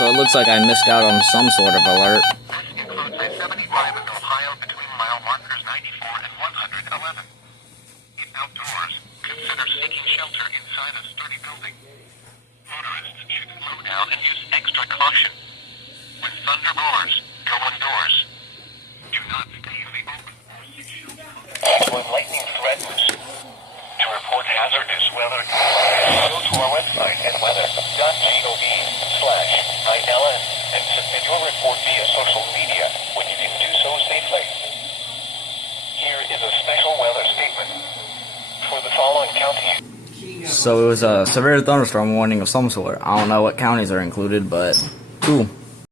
so it looks like I missed out on some sort of alert. This includes a 75 in Ohio between mile markers 94 and 111. If outdoors, consider seeking shelter inside a sturdy building. Motorists should slow down and use extra caution. With thunder roars, go indoors. Do not stay in the open or seek shelter. When lightning threatens, to report hazardous weather, go to our website at weather.gov/ILN and submit your report via social media when you can do so safely. Here is a special weather statement for the following counties. So it was a severe thunderstorm warning of some sort. I don't know what counties are included, but cool.